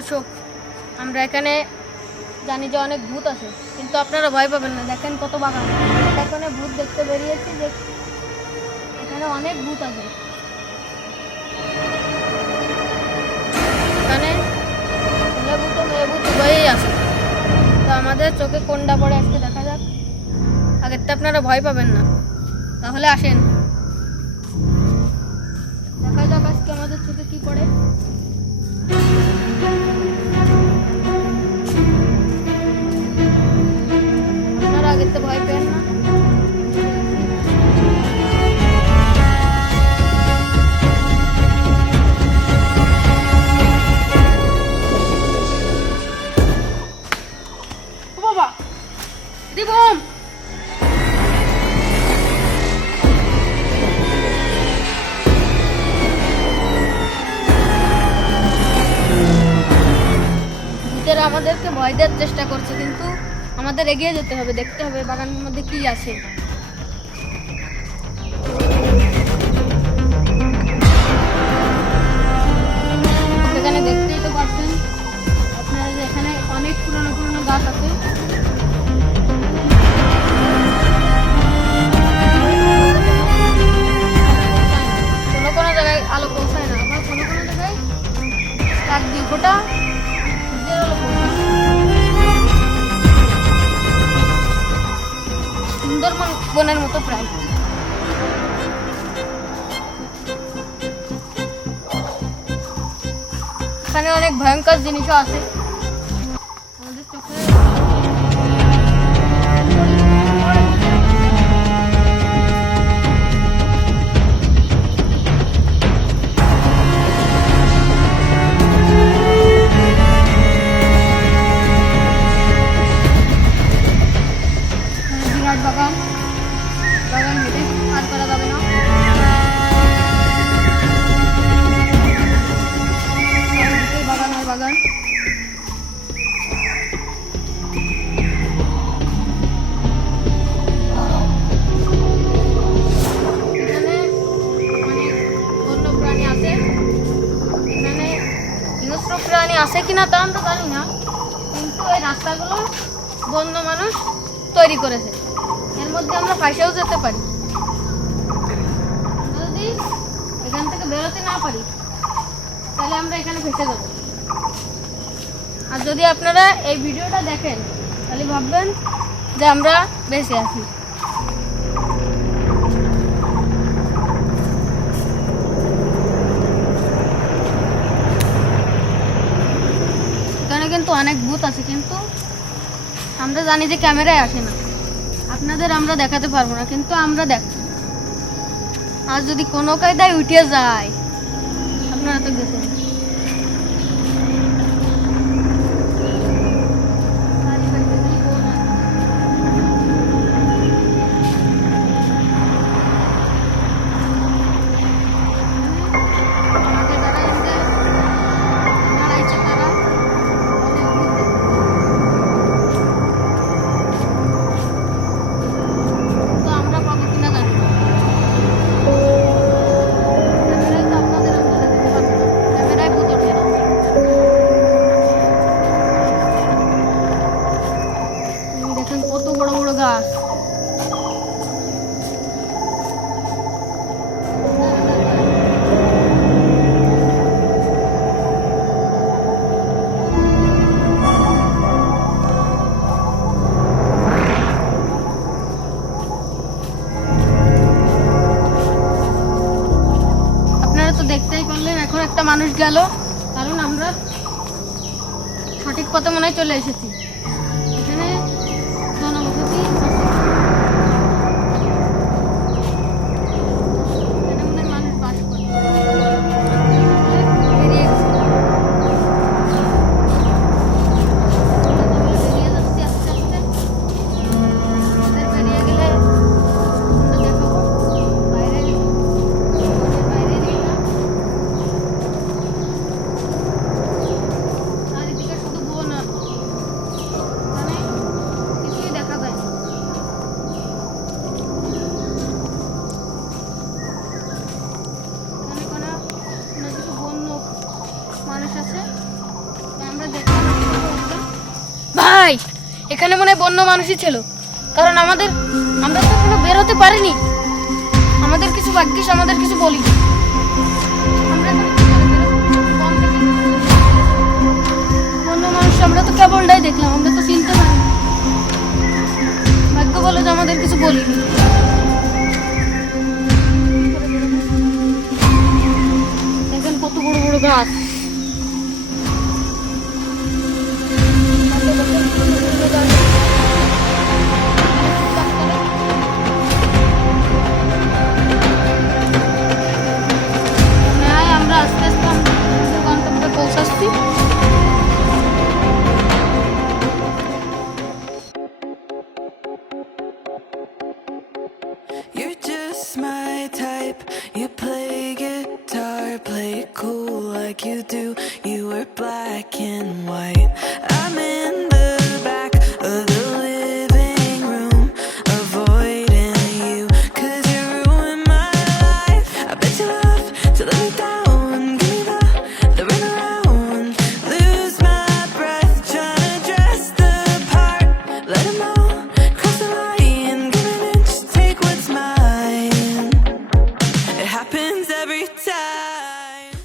দর্শক, আমরা এখানে জানি যে অনেক ভূত আছে, কিন্তু আপনারা ভয় পাবেন না। দেখেন কত বাগান। এখানে ভূত দেখতে বেরিয়েছি যে এখানে অনেক ভূত আছে। এখানে ছেলে ভূত, মেয়ে ভূত উভয়ই আছে। তো আমাদের চোখে কোনটা পড়ে আজকে দেখা যাক। আগেরটা আপনারা ভয় পাবেন না। তাহলে আসেন। দেখা যাক আজকে আমাদের চোখে কি পড়ে। দিবম। ভূতেরা আমাদেরকে ভয় দেওয়ার চেষ্টা করছে, কিন্তু আমাদের এগিয়ে যেতে হবে, দেখতে হবে বাগানের মধ্যে কি আছে। সুন্দরবন বনের মতো প্রায়। এখানে অনেক ভয়ঙ্কর জিনিসও আছে। আমাদের চোখে আছে কিনা তা আমরা জানি না। কিন্তু এই রাস্তাগুলো বন্য মানুষ তৈরি করেছে। এর মধ্যে আমরা ফাঁসেও যেতে পারি। যদি এখান থেকে বেরোতে না পারি, তাহলে আমরা এখানে ফেসে যাব। আর যদি আপনারা এই ভিডিওটা দেখেন, তাহলে ভাববেন যে আমরা বেঁচে আছি। কিন্তু অনেক ভূত আছে, কিন্তু আমরা জানি যে ক্যামেরায় আসে না। আপনাদের আমরা দেখাতে পারব না, কিন্তু আমরা দেখ আর যদি কোনো কায়দায় উঠে যায়, আপনারা তো গেছেন গাছ। আপনারা তো দেখতেই পারলেন, এখন একটা মানুষ গেল। কারণ আমরা সঠিক পথে মনে চলে এসেছি। এখানে মনে হয় বন্য মানুষই ছিল। কারণ আমাদের, আমরা তো এখনও বের হতে পারিনি। আমাদের কিছু ভাগ্যিস, আমাদের কিছু বলি এখন? বন্য মানুষ, আমরা তো কেবলটাই দেখলাম, আমরা তো চিনতে পারি ভাগ্য বলে যে আমাদের কিছু বলিনি। দেখেন কত বড় বড় গাছ। You put